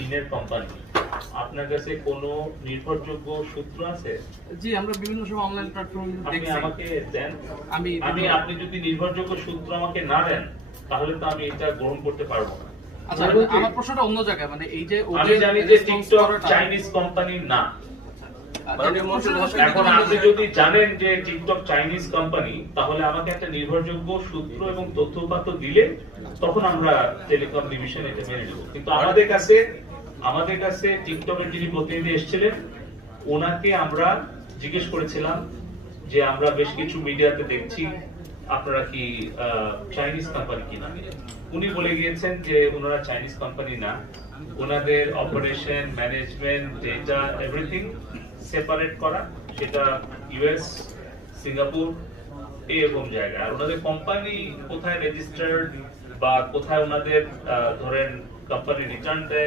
চীনের কোম্পানি, আপনার কাছে কোনো নির্ভরযোগ্য সূত্র আছে? জি, আমরা বিভিন্ন সময় অনলাইন প্ল্যাটফর্মে আপনি দেখছি। আমাকে দেন। আমি আপনি যদি নির্ভরযোগ্য সূত্র আমাকে না দেন তাহলে তো আমি এটা গ্রহণ করতে পারবো না। আচ্ছা, আমার প্রশ্নটা অন্য জায়গায়, মানে এই যে আমি জানি যে টিকটক চাইনিজ কোম্পানি না। এখন আপনি যদি জানেন যে টিকটক চাইনিজ কোম্পানি, তাহলে আমাকে একটা নির্ভরযোগ্য সূত্র এবং তথ্যপাত্র দিলে তখন আমরা টেলিকম ডিভিশন এটা মেনে নেব। কিন্তু আমাদের কাছে টিকটকের যিনি প্রতিনিধি এসেছিলেন, ওনাকে আমরা জিজ্ঞেস করেছিলাম যে আমরা বেশ কিছু মিডিয়াতে দেখছি আপনারা কি চাইনিজ কোম্পানি কিনা। উনি বলে গিয়েছেন যে ওনারা চাইনিজ কোম্পানি না, ওনাদের operation, management, data, everything separate করা, সেটা ইউএস, সিঙ্গাপুর এরকম জায়গায়। আর ওনাদের কোম্পানি কোথায় রেজিস্টার্ড বা কোথায় ওনাদের ধরেন কোম্পানি রিটার্ন দেয়